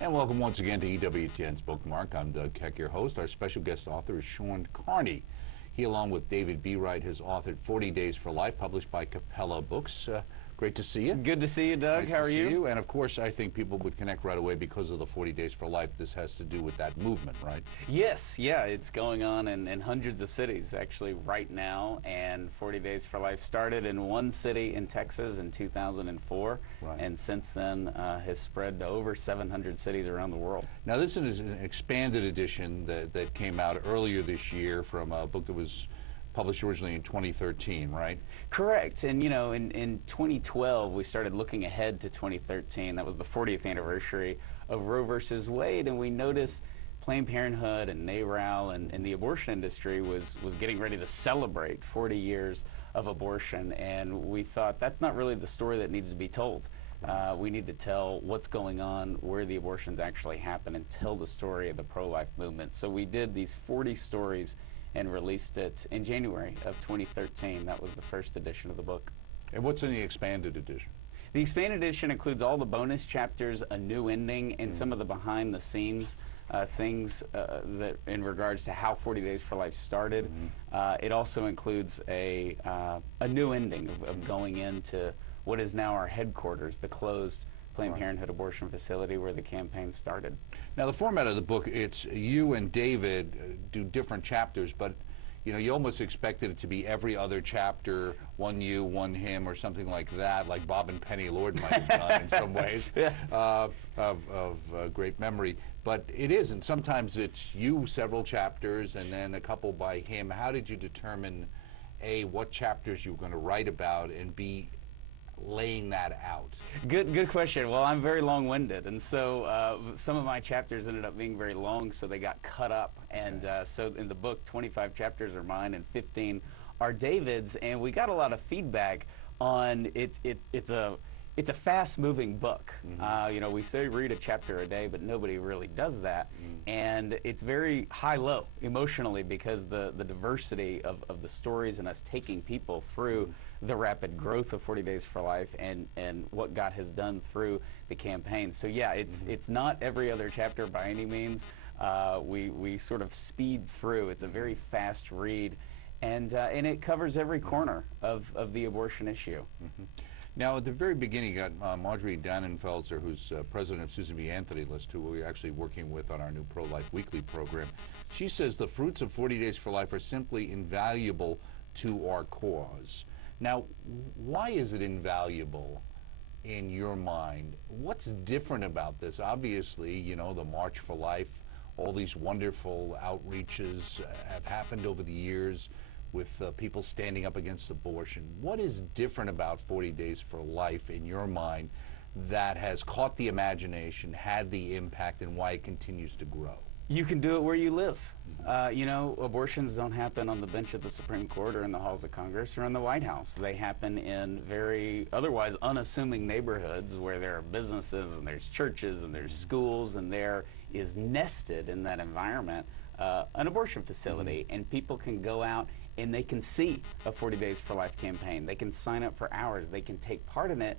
And welcome once again to EWTN's Bookmark. I'm Doug Keck, your host. Our special guest author is Shaun Carney. He, along with David B. Wright, has authored 40 Days for Life, published by Capella Books. Great to see you. Good to see you, Doug. Nice How are you? And of course, I think people would connect right away because of the 40 Days for Life. This has to do with that movement, right? Yes, yeah, it's going on in hundreds of cities actually right now. And 40 Days for Life started in one city in Texas in 2004, Right. and since then has spread to over 700 cities around the world. Now, this is an expanded edition that came out earlier this year from a book that was published originally in 2013, right? Correct. And you know, in 2012, we started looking ahead to 2013. That was the 40th anniversary of Roe versus Wade, and we noticed Planned Parenthood and NARAL and the abortion industry was getting ready to celebrate 40 years of abortion, and we thought that's not really the story that needs to be told. We need to tell what's going on, where the abortions actually happen, and tell the story of the pro-life movement. So we did these 40 stories and released it in January of 2013. That was the first edition of the book. And what's in the expanded edition? The expanded edition includes all the bonus chapters, a new ending, and some of the behind-the-scenes things that in regards to how 40 Days for Life started. It also includes a new ending of going into what is now our headquarters, the closed Planned Parenthood abortion facility where the campaign started. Now, the format of the book, it's you and David do different chapters, but you know, you almost expected it to be every other chapter, one you, one him, or something like that, like Bob and Penny Lord might have done in some ways, of great memory. But it isn't. Sometimes it's you, several chapters, and then a couple by him. How did you determine, A, what chapters you were going to write about, and B, laying that out? Good question. Well, I'm very long-winded, and so some of my chapters ended up being very long, so they got cut up. And so in the book, 25 chapters are mine and 15 are David's, and we got a lot of feedback on it's a fast-moving book. You know, we say read a chapter a day, but nobody really does that. And it's very high-low emotionally because the diversity of the stories and us taking people through the rapid growth of 40 Days for Life and what God has done through the campaign. So yeah, it's not every other chapter by any means. We sort of speed through. It's a very fast read, and it covers every corner of the abortion issue. Now, at the very beginning, you got Marjorie Dannenfelser, who's president of Susan B. Anthony List, who we're actually working with on our new Pro-Life Weekly program. She says the fruits of 40 Days for Life are simply invaluable to our cause. Now, why is it invaluable in your mind? What's different about this? Obviously, you know, the March for Life, all these wonderful outreaches have happened over the years with people standing up against abortion. What is different about 40 Days for Life in your mind that has caught the imagination, had the impact, and why it continues to grow? You can do it where you live. You know, abortions don't happen on the bench of the Supreme Court or in the halls of Congress or in the White House. They happen in very otherwise unassuming neighborhoods where there are businesses and there's churches and there's schools, and there is nested in that environment an abortion facility, and people can go out and they can see a 40 Days for Life campaign. They can sign up for hours. They can take part in it,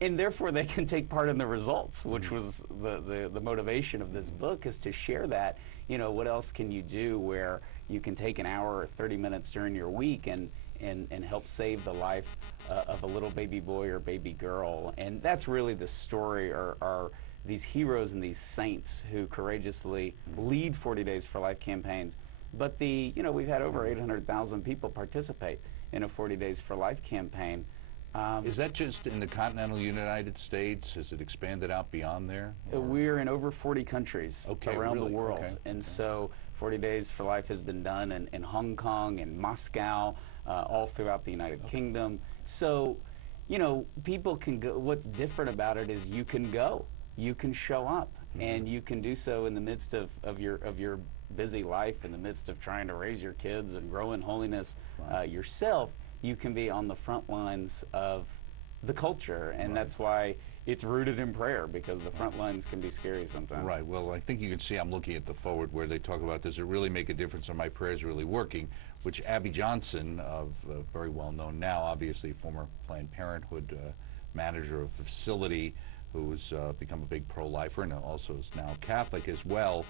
and therefore they can take part in the results, which was the motivation of this book, is to share that. You know, what else can you do where you can take an hour or 30 minutes during your week and help save the life of a little baby boy or baby girl? And that's really the story, are these heroes and these saints who courageously lead 40 Days for Life campaigns. But you know, we've had over 800,000 people participate in a 40 Days for Life campaign. Is that just in the continental United States? Has it expanded out beyond there? We're in over 40 countries around the world. And so 40 Days for Life has been done in Hong Kong and Moscow, all throughout the United Kingdom. So, you know, people can go. What's different about it is you can go. You can show up, and you can do so in the midst of your busy life, in the midst of trying to raise your kids and grow in holiness yourself. You can be on the front lines of the culture, and that's why it's rooted in prayer, because the front lines can be scary sometimes. Right. Well, I think you can see I'm looking at the forward where they talk about, does it really make a difference? Are my prayers really working? Which Abby Johnson, very well known now, obviously former Planned Parenthood manager of the facility, who's become a big pro-lifer and also is now Catholic as well,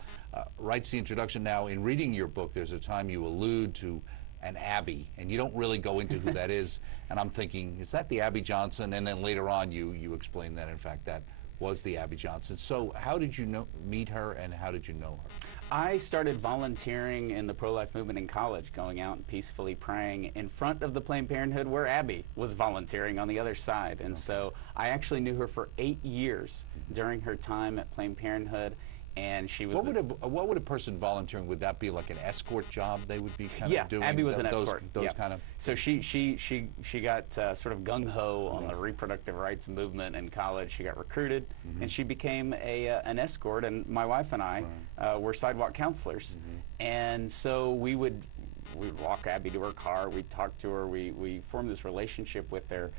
writes the introduction. Now, in reading your book, there's a time you allude to an Abby, and you don't really go into who that is, and I'm thinking, is that the Abby Johnson? And then later on, you explain that, in fact, that was the Abby Johnson. So how did you meet her, and how did you know her? I started volunteering in the pro-life movement in college, going out and peacefully praying in front of the Planned Parenthood where Abby was volunteering on the other side. And so I actually knew her for 8 years during her time at Planned Parenthood. And she was. What would a person volunteering, would that be like an escort job they would be kind yeah, of doing? Abby was an escort. Those yeah. kind of. So she got sort of gung ho on the reproductive rights movement in college. She got recruited, and she became an escort. And my wife and I were sidewalk counselors, and so we'd walk Abby to her car. We'd talk to her. We formed this relationship with her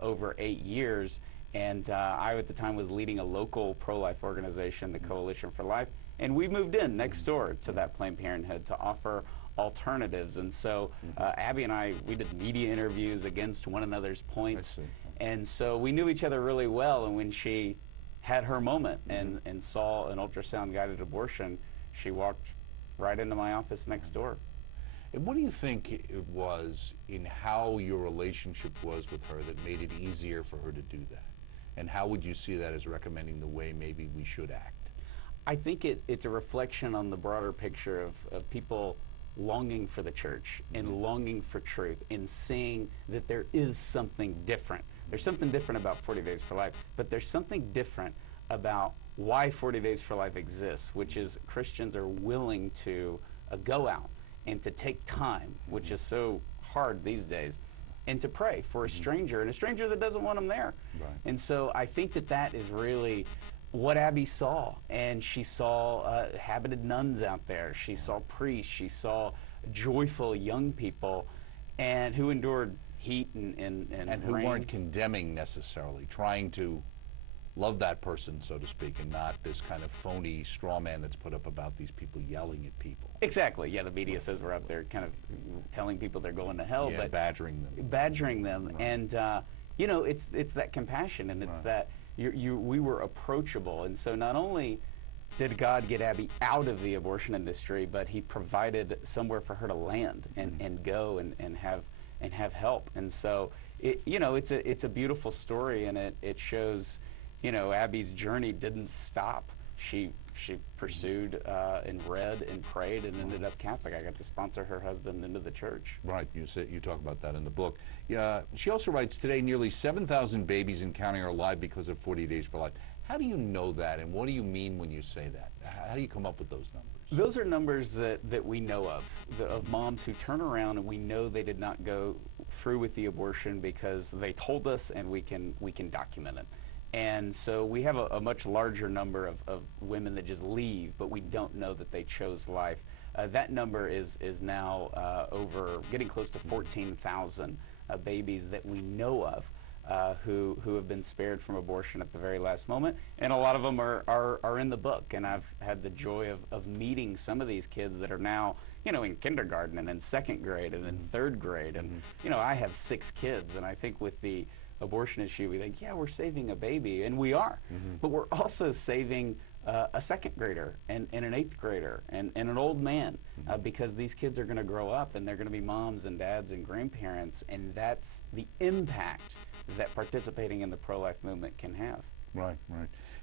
over 8 years. And I, at the time, was leading a local pro-life organization, the Coalition for Life, and we moved in next door to that Planned Parenthood to offer alternatives. And so Abby and I, we did media interviews against one another's points, and so we knew each other really well. And when she had her moment and saw an ultrasound-guided abortion, she walked right into my office next door. And what do you think it was in how your relationship was with her that made it easier for her to do that? And how would you see that as recommending the way maybe we should act? I think it's a reflection on the broader picture of people longing for the church and longing for truth and seeing that there is something different. There's something different about 40 Days for Life, but there's something different about why 40 Days for Life exists, which is Christians are willing to go out and to take time, which is so hard these days, and to pray for a stranger, and a stranger that doesn't want them there. Right. And so I think that is really what Abby saw. And she saw habited nuns out there. She saw priests. She saw joyful young people and who endured heat and who rain. weren't condemning necessarily, trying to love that person, so to speak, and not this kind of phony straw man that's put up about these people yelling at people. Exactly. Yeah, the media says we're out there kind of telling people they're going to hell, Yeah, but badgering them. Right. And you know, it's that compassion, and it's that we were approachable. And so not only did God get Abby out of the abortion industry, but He provided somewhere for her to land and go and have help. And so it's a beautiful story, and it shows. Abby's journey didn't stop. She pursued and read and prayed and ended up Catholic. I got to sponsor her husband into the church. Right. You talk about that in the book. Yeah. She also writes, today nearly 7,000 babies and counting are alive because of 40 Days for Life. How do you know that, and what do you mean when you say that? How do you come up with those numbers? Those are numbers that we know of moms who turn around and we know they did not go through with the abortion because they told us, and we can document it. And so we have a much larger number of women that just leave, but we don't know that they chose life. That number is now over, getting close to 14,000 babies that we know of who have been spared from abortion at the very last moment. And a lot of them are in the book. And I've had the joy of meeting some of these kids that are now, in kindergarten and in second grade and in third grade. And, I have 6 kids, and I think with the abortion issue, we think, yeah, we're saving a baby, and we are, but we're also saving a second grader and an 8th grader and an old man because these kids are going to grow up and they're going to be moms and dads and grandparents, and that's the impact that participating in the pro-life movement can have. Right.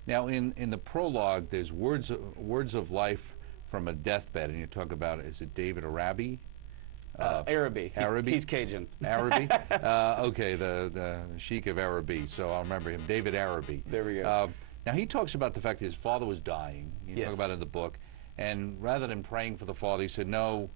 Now, in the prologue, there's words of life from a deathbed, and you talk about, is it David Arabi? Arabi. Arabi? He's Cajun. Arabi? Okay, the Sheik of Arabi, so I'll remember him. David Arabi. There we go. Now, he talks about the fact that his father was dying. You talk about it in the book. And rather than praying for the father, he said, no,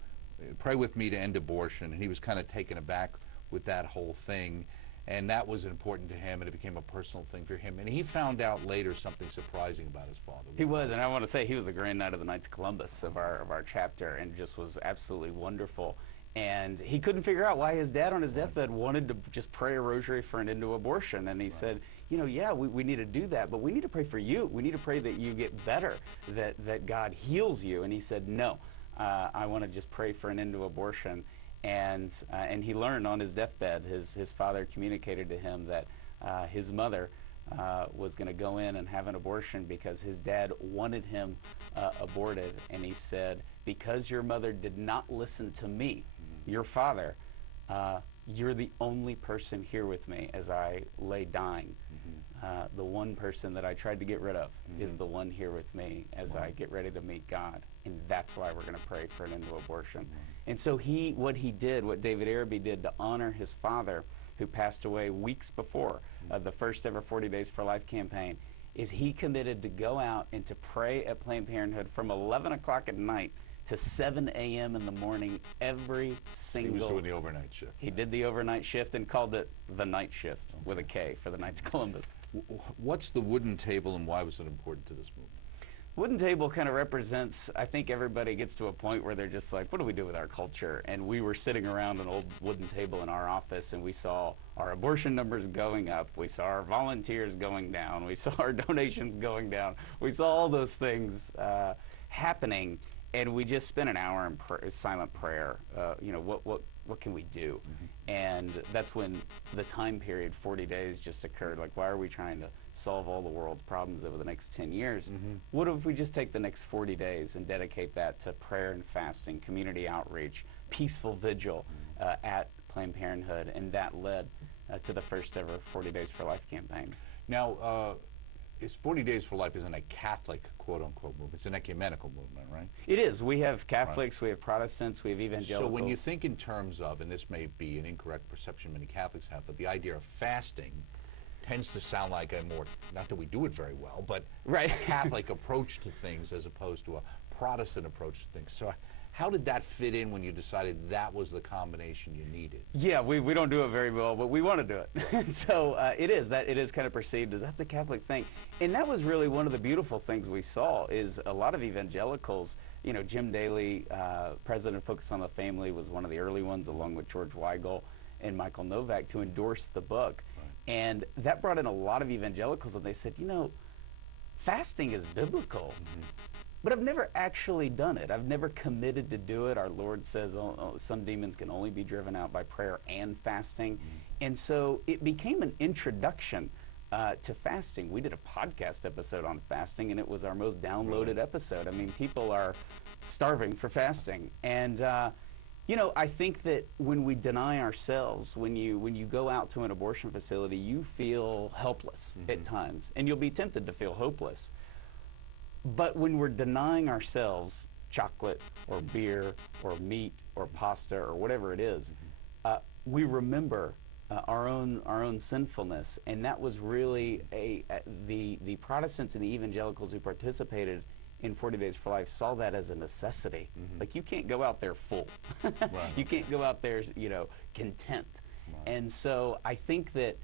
pray with me to end abortion. And he was kind of taken aback with that whole thing. And that was important to him, and it became a personal thing for him. And he found out later something surprising about his father. He was, and I want to say he was the Grand Knight of the Knights of Columbus of our chapter, and just was absolutely wonderful. And he couldn't figure out why his dad on his deathbed wanted to just pray a rosary for an end to abortion. And he said, yeah, we need to do that, but we need to pray for you. We need to pray that you get better, that God heals you. And he said, no, I want to just pray for an end to abortion. And he learned on his deathbed, his father communicated to him that his mother was going to go in and have an abortion because his dad wanted him aborted. And he said, because your mother did not listen to me, your father, you're the only person here with me as I lay dying. The one person that I tried to get rid of is the one here with me as I get ready to meet God. And that's why we're going to pray for an end to abortion. And so what David Araby did to honor his father, who passed away weeks before the first ever 40 Days for Life campaign, is he committed to go out and to pray at Planned Parenthood from 11 o'clock at night to 7 a.m. in the morning every single... He was doing the overnight shift. He did the overnight shift and called it the night shift with a K for the Knights of Columbus. What's the wooden table and why was it important to this movement? Wooden table kind of represents, I think everybody gets to a point where they're just like, what do we do with our culture? And we were sitting around an old wooden table in our office and we saw our abortion numbers going up. We saw our volunteers going down. We saw our donations going down. We saw all those things happening. And we just spent an hour in silent prayer. What can we do? And that's when the time period, 40 days, just occurred. Like, why are we trying to solve all the world's problems over the next 10 years? What if we just take the next 40 days and dedicate that to prayer and fasting, community outreach, peaceful vigil at Planned Parenthood? And that led to the first ever 40 Days for Life campaign. Now, 40 Days for Life isn't a Catholic, quote-unquote, movement. It's an ecumenical movement, right? It is. We have Catholics, we have Protestants, we have evangelicals. So when you think in terms of, and this may be an incorrect perception many Catholics have, but the idea of fasting tends to sound like a more, not that we do it very well, but a Catholic approach to things as opposed to a Protestant approach to things. So how did that fit in when you decided that was the combination you needed? Yeah, we don't do it very well, but we want to do it. And so it is kind of perceived as that's a Catholic thing. And that was really one of the beautiful things we saw is a lot of evangelicals, Jim Daly, president of Focus on the Family, was one of the early ones along with George Weigel and Michael Novak to endorse the book. Right. And that brought in a lot of evangelicals and they said, fasting is biblical. But I've never actually done it. I've never committed to do it. Our Lord says some demons can only be driven out by prayer and fasting. And so it became an introduction to fasting. We did a podcast episode on fasting, and it was our most downloaded episode. I mean, people are starving for fasting. And, I think that when we deny ourselves, when you go out to an abortion facility, you feel helpless at times, and you'll be tempted to feel hopeless. But when we're denying ourselves chocolate or beer or meat or pasta or whatever it is, we remember our own sinfulness, and that was really the Protestants and the evangelicals who participated in 40 Days for Life saw that as a necessity. Like, you can't go out there full. You can't go out there, content. Right. And so I think that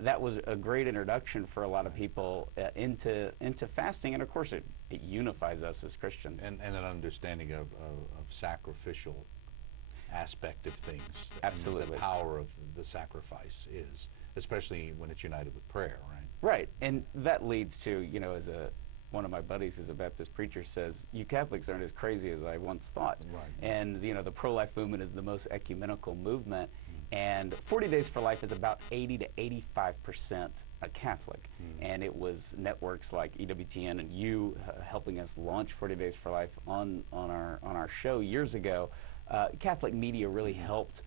that was a great introduction for a lot of people into fasting, and of course it unifies us as Christians. And an understanding of sacrificial aspect of things. Absolutely. And the power of the sacrifice is, especially when it's united with prayer, right? Right, and that leads to, one of my buddies is a Baptist preacher says, you Catholics aren't as crazy as I once thought. Right. And, the pro-life movement is the most ecumenical movement. And 40 Days for Life is about 80 to 85% a Catholic. And it was networks like EWTN and you helping us launch 40 Days for Life on our show years ago. Catholic media really helped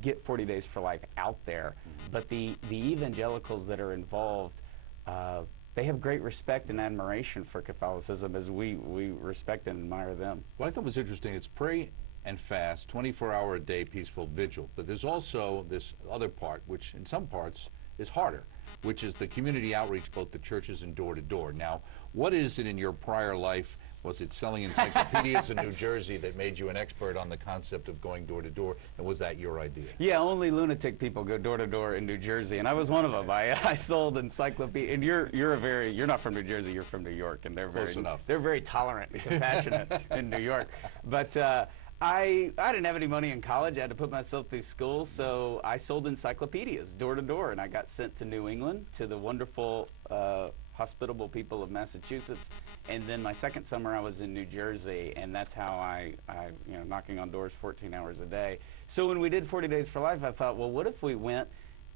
get 40 Days for Life out there. But the evangelicals that are involved, they have great respect and admiration for Catholicism as we respect and admire them. What I thought was interesting is pray and fast, 24-hour-a-day peaceful vigil. But there's also this other part, which in some parts is harder, which is the community outreach, both the churches and door-to-door. Now, what is it in your prior life? Was it selling encyclopedias in New Jersey that made you an expert on the concept of going door-to-door, and was that your idea? Yeah, only lunatic people go door-to-door in New Jersey, and I was one of them. I sold encyclopedias, and you're not from New Jersey, you're from New York, and they're very tolerant and compassionate in New York. But I didn't have any money in college. I had to put myself through school, so I sold encyclopedias door-to-door, and I got sent to New England to the wonderful hospitable people of Massachusetts. And then my second summer I was in New Jersey, and that's how I knocking on doors 14 hours a day. So when we did 40 Days for Life, I thought, well, what if we went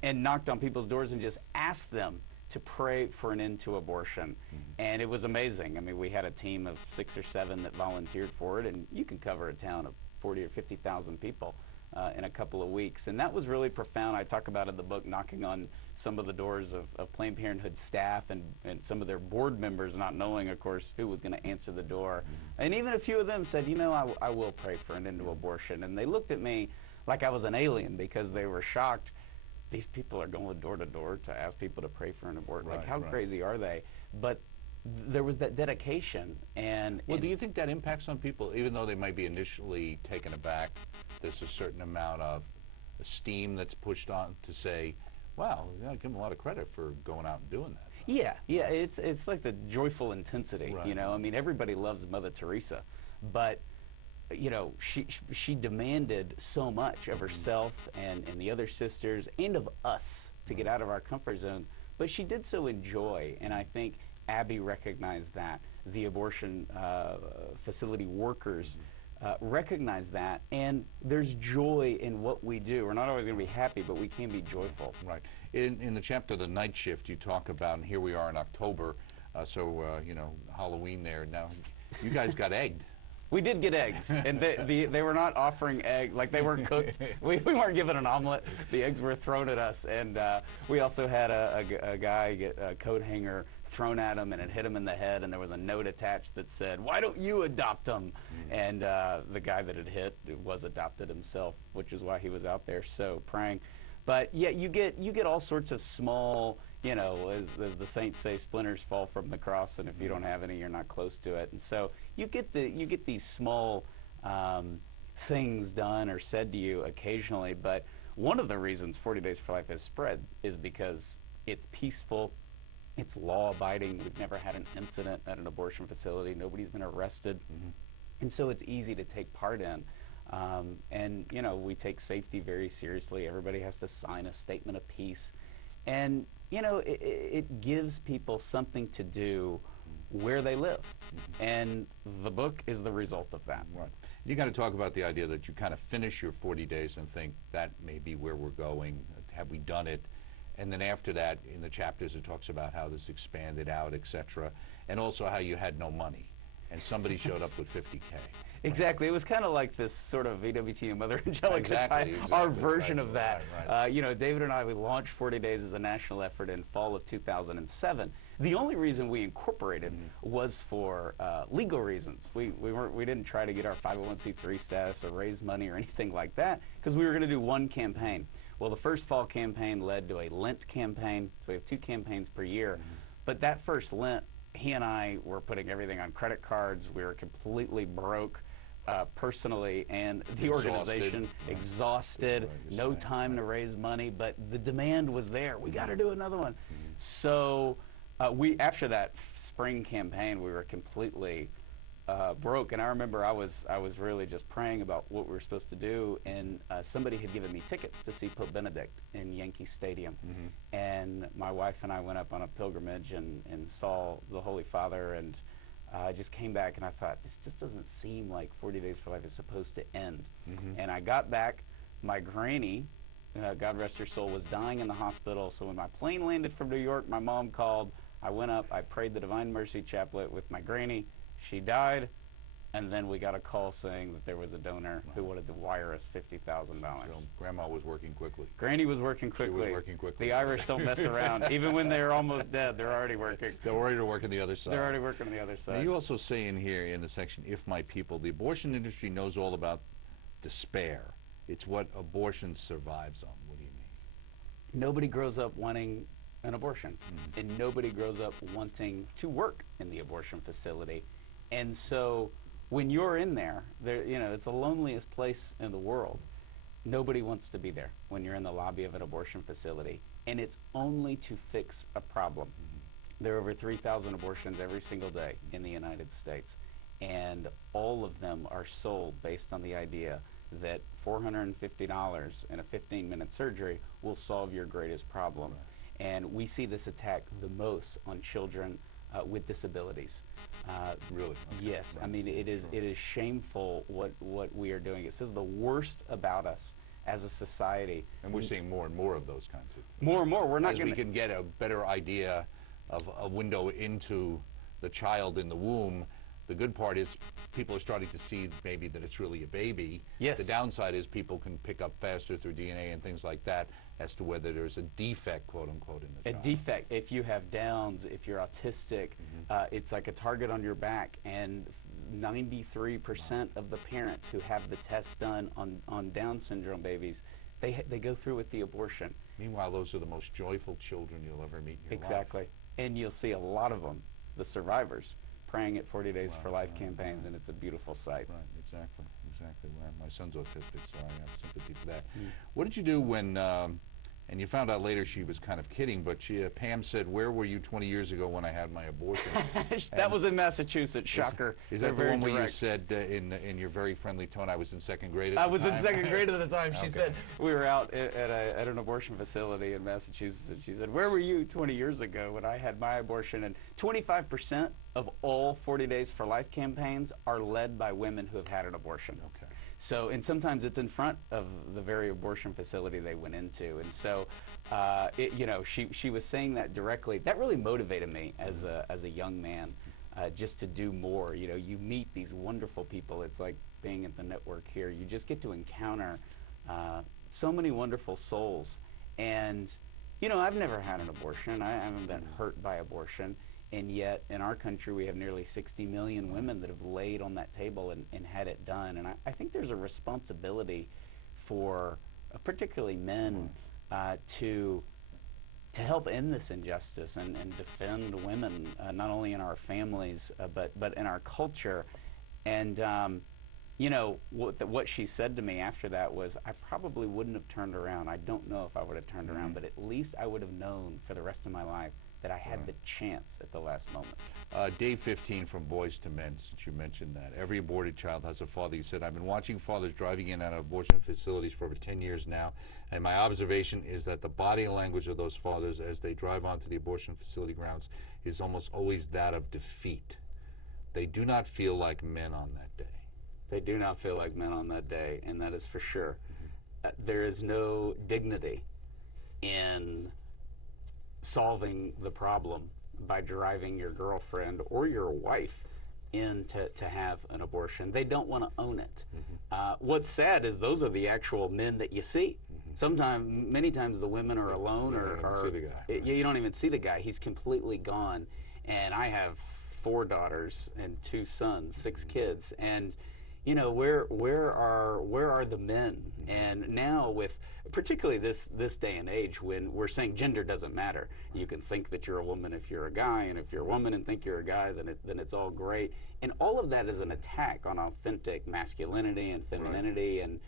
and knocked on people's doors and just asked them to pray for an end to abortion. And it was amazing. I mean, we had a team of 6 or 7 that volunteered for it, and you can cover a town of 40 or 50,000 people in a couple of weeks. And that was really profound. I talk about in the book knocking on some of the doors of Planned Parenthood staff and some of their board members, not knowing, of course, who was going to answer the door. And even a few of them said, you know, I will pray for an end to abortion. And they looked at me like I was an alien because they were shocked. These people are going door to door to ask people to pray for an abortion. Like, how crazy are they? But there was that dedication. Well, do you think that impacts on people, even though they might be initially taken aback? There's a certain amount of esteem that's pushed on to say, wow, yeah, give them a lot of credit for going out and doing that. Yeah, it's like the joyful intensity, you know. I mean, everybody loves Mother Teresa, but you know, she demanded so much of herself and the other sisters and of us to get out of our comfort zones, but she did so in joy, and I think Abby recognized that. The abortion facility workers recognize that, and there's joy in what we do. We're not always going to be happy, but we can be joyful. Right. In the chapter, The Night Shift, you talk about, and here we are in October, you know, Halloween there. Now, you guys got egged. We did get eggs, and they were not offering eggs, like they weren't cooked. We weren't given an omelet. The eggs were thrown at us, and we also had a guy get a coat hanger thrown at him, and it hit him in the head, and there was a note attached that said, "Why don't you adopt them?" And the guy that it hit was adopted himself, which is why he was out there so praying. But yeah, you get all sorts of small, you know, as the saints say, splinters fall from the cross, and if you don't have any, you're not close to it. And so you get these small things done or said to you occasionally. But one of the reasons 40 Days for Life has spread is because it's peaceful, it's law-abiding. We've never had an incident at an abortion facility. Nobody's been arrested, and so it's easy to take part in. And you know, we take safety very seriously. Everybody has to sign a statement of peace, and you know, it gives people something to do where they live, and the book is the result of that. Right. You got to talk about the idea that you kind of finish your 40 days and think that may be where we're going. Have we done it? And then after that, in the chapters, it talks about how this expanded out, etc., and also how you had no money, and somebody showed up with $50K. Exactly. It was kind of like this sort of EWTN Mother Angelica type, our version of that. Right. You know, David and I, we launched 40 Days as a national effort in fall of 2007. The only reason we incorporated was for legal reasons. We didn't try to get our 501c3 status or raise money or anything like that, because we were going to do one campaign. Well, the first fall campaign led to a Lent campaign, so we have 2 campaigns per year. But that first Lent, he and I were putting everything on credit cards. We were completely broke. Personally, and the organization exhausted, no time to raise money, but the demand was there. We got to do another one. So after that spring campaign, we were completely broke, and I remember I was really just praying about what we were supposed to do, and somebody had given me tickets to see Pope Benedict in Yankee Stadium, and my wife and I went up on a pilgrimage and saw the Holy Father, and I just came back and I thought, this just doesn't seem like 40 Days for Life is supposed to end. And I got back, my granny, God rest her soul, was dying in the hospital. So when my plane landed from New York, my mom called. I went up, I prayed the Divine Mercy Chaplet with my granny. She died, and then we got a call saying that there was a donor who wanted to wire us $50,000. So Grandma was working quickly. Granny was working quickly. She was working quickly. The Irish don't mess around. Even when they're almost dead, they're already working. They're already working the other side. They're already working on the other side. Now, you also say in here in the section, If My People, the abortion industry knows all about despair. It's what abortion survives on. What do you mean? Nobody grows up wanting an abortion, and nobody grows up wanting to work in the abortion facility. And so when you're in there, you know, it's the loneliest place in the world. Nobody wants to be there when you're in the lobby of an abortion facility, and it's only to fix a problem. There are over 3,000 abortions every single day in the United States, and all of them are sold based on the idea that $450 in a 15-minute surgery will solve your greatest problem. And we see this attack the most on children with disabilities. Really? Okay. Yes. Right. I mean, it is shameful what we are doing. It says the worst about us as a society. And we're seeing more and more of those kinds of More and more. We're not as going we can get a better idea of a window into the child in the womb. The good part is people are starting to see maybe that it's really a baby. Yes. The downside is people can pick up faster through DNA and things like that as to whether there's a defect, quote unquote, in the child. A defect. If you have Downs, if you're autistic, it's like a target on your back. And 93% of the parents who have the test done on Down syndrome babies, they go through with the abortion. Meanwhile, those are the most joyful children you'll ever meet in your life. Exactly. And you'll see a lot of them, the survivors, praying at 40 Days for Life campaigns, and it's a beautiful sight. Right, exactly. Well, my son's autistic, so I have sympathy for that. What did you do when, and you found out later she was kind of kidding, but Pam said, "Where were you 20 years ago when I had my abortion?" That was in Massachusetts, shocker. Is that the one where you said in your very friendly tone, "I was in second grade at the time"? I was in second grade at the time. She Okay. said, we were out at an abortion facility in Massachusetts, and she said, "Where were you 20 years ago when I had my abortion?" And 25% of all 40 Days for Life campaigns are led by women who have had an abortion. Okay. So, and sometimes it's in front of the very abortion facility they went into. And so, she was saying that directly. That really motivated me as a young man, just to do more. You know, you meet these wonderful people. It's like being at the network here. You just get to encounter so many wonderful souls. And, you know, I've never had an abortion. I haven't been hurt by abortion. And yet, in our country, we have nearly 60 million women that have laid on that table and had it done. And I think there's a responsibility for particularly men to help end this injustice and defend women, not only in our families, but in our culture. And, you know, what she said to me after that was, I probably wouldn't have turned around. I don't know if I would have turned around, but at least I would have known for the rest of my life that I had the chance at the last moment. Day 15 from Boys to Men, since you mentioned that. Every aborted child has a father. You said, "I've been watching fathers driving in and out of abortion facilities for over 10 years now, and my observation is that the body language of those fathers as they drive onto the abortion facility grounds is almost always that of defeat. They do not feel like men on that day." They do not feel like men on that day, and that is for sure. There is no dignity in solving the problem by driving your girlfriend or your wife in to have an abortion. They don't want to own it. What's sad is those are the actual men that you see. Many times the women are alone, You don't even see the guy. you don't even see the guy. He's completely gone. And I have 4 daughters and 2 sons, 6 kids, and you know, where are the men? And now with particularly this day and age when we're saying gender doesn't matter. You can think that you're a woman if you're a guy, and if you're a woman and think you're a guy, then it's all great. And all of that is an attack on authentic masculinity and femininity, and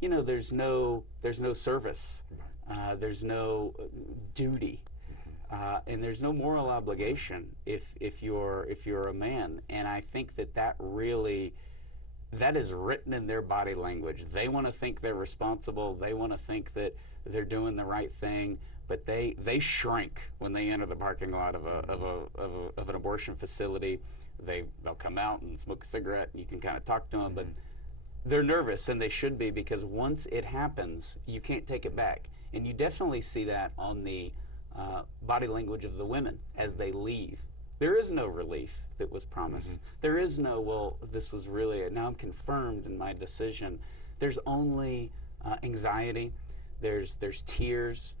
you know, there's no service, there's no duty. And there's no moral obligation if you're a man, and I think that is written in their body language. They want to think they're responsible. They want to think that they're doing the right thing, but they shrink when they enter the parking lot of an abortion facility. They'll come out and smoke a cigarette, and you can kind of talk to them, but they're nervous, and they should be, because once it happens, you can't take it back. And you definitely see that on the body language of the women as they leave. There is no relief that was promised. There is no, well, this was really, now I'm confirmed in my decision. There's only anxiety, there's tears,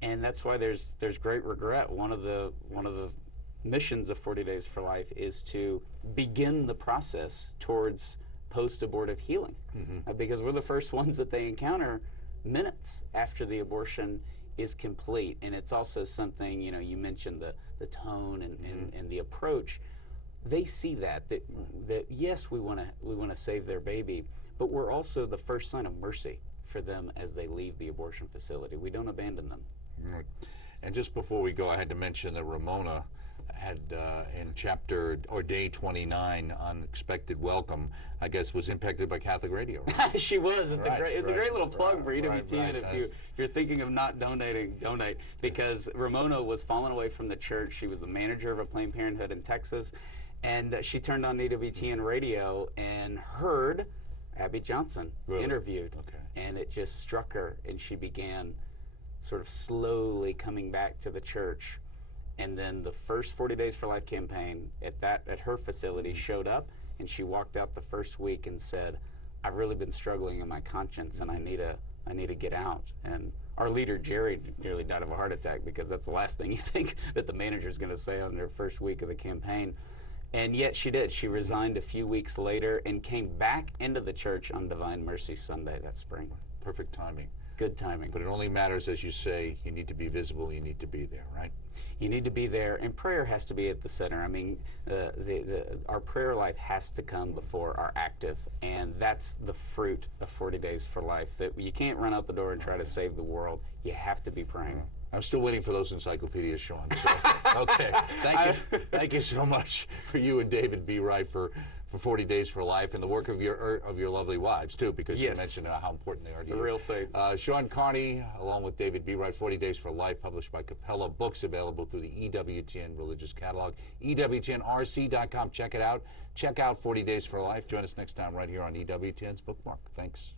and that's why there's great regret. One of the missions of 40 Days for Life is to begin the process towards post-abortive healing, because we're the first ones that they encounter minutes after the abortion is complete. And it's also something, you know, you mentioned the tone and the approach. They see that yes, we want to save their baby, but we're also the first sign of mercy for them as they leave the abortion facility. We don't abandon them. Right. And just before we go, I had to mention that Ramona had in chapter or day 29, Unexpected Welcome, I guess was impacted by Catholic radio. Right? She was. It's a great little plug for EWTN. Right. If you're thinking of not donating, donate, because Ramona was falling away from the church. She was the manager of a Planned Parenthood in Texas, and she turned on EWTN radio and heard Abby Johnson Really? interviewed, Okay. and it just struck her, and she began sort of slowly coming back to the church. And then the first 40 Days for Life campaign at her facility showed up, and she walked out the first week and said, "I've really been struggling in my conscience, and I need to get out." And our leader Jerry nearly died of a heart attack, because that's the last thing you think that the manager is going to say on their first week of the campaign. And yet she did. She resigned a few weeks later and came back into the church on Divine Mercy Sunday that spring. Perfect timing. Good timing. But it only matters, as you say, you need to be visible, you need to be there, right? You need to be there, and prayer has to be at the center. I mean, our prayer life has to come before our active, and that's the fruit of 40 Days for Life. That you can't run out the door and try to save the world. You have to be praying. I'm still waiting for those encyclopedias, Shaun. So, okay, thank you so much for you and David B. Wright for 40 Days for Life, and the work of your lovely wives too, because Yes. you mentioned how important they are to The you. real saints. Shaun Carney, along with David B. Wright, 40 Days for Life, published by Capella Books, available through the EWTN Religious Catalog, EWTNRC.com. Check it out. Check out 40 Days for Life. Join us next time right here on EWTN's Bookmark. Thanks.